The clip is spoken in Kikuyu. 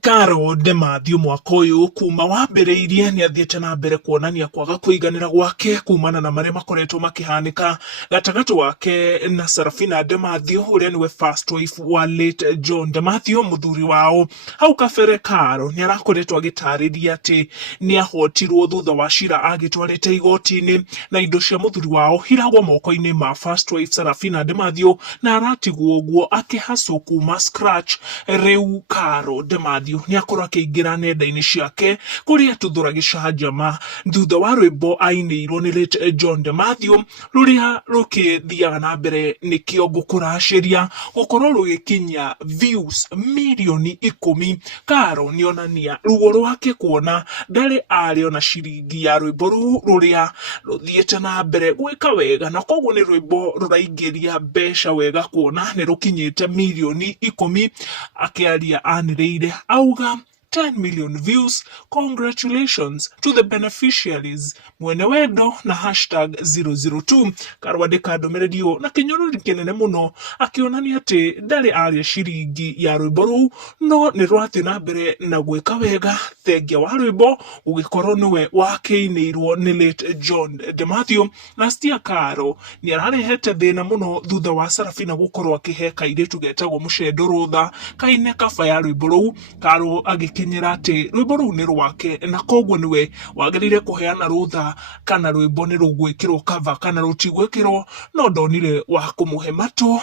Karo Ndemathi mwaka uyu kuma wambiriirie ni athiete na mbere kuonania kwaga kuiganira gwake kumana na maria makoretwo makihanika gatagati wake na Sarafina Ndemathi uria niwe first wife wa late John Ndemathi muthuri wao. Hau kabere Karo ni arakoretwo agitariria ati ni ahotirwo thutha wa cira agitwarite igoti-ini na indo cia muthuri wao iragwa moko-ini ma first wife Sarafina Ndemathi na aratigwo guo akihaso kuma scratch. Riu Karo Ndemathi ni akorwo akiingira nenda-ini ciake kuria tuthuragisha njama thutha wa rwimbo ainirwo ni late John Ndemathi ruria rukithiaga na mbere nikio ngukuraciria gukorwo rugikinya views milioni 10. Karo ni onania ruo rwake kuona ndari ariona ciringi ya rwimbo ruria ruthiete na mbere gwika wega, na koguo ni rwimbo ruraingiria mbeca wega kuona ni rukinyite milioni 10. Akiaria aniriire auga 10 million views. Congratulations to the beneficiaries. Mwene wendo na #002. Karo andika ndumiriri na kinyorori kinene muno akionania ati ndari aria ciringi ya rwimbo ruu no ni rwathi na mbere na gwika wega thengia wa rwimbo ugikorwo niwe wakiinirwo ni late John Ndemathi. Na stia Karo ni ararehete thina muno thutha wa Sarafina gukorwo akihe kairitu getagwo mucendo rutha kaine kaba ya rwimbo ruu. Karo agikinyira ati rwimbo ruu ni rwake na koguo niwe wagirire kuheana rutha kana rwimbo ni rugwikirwo kava kana rutigwikirwo, no ndonire wa kumuhe matu.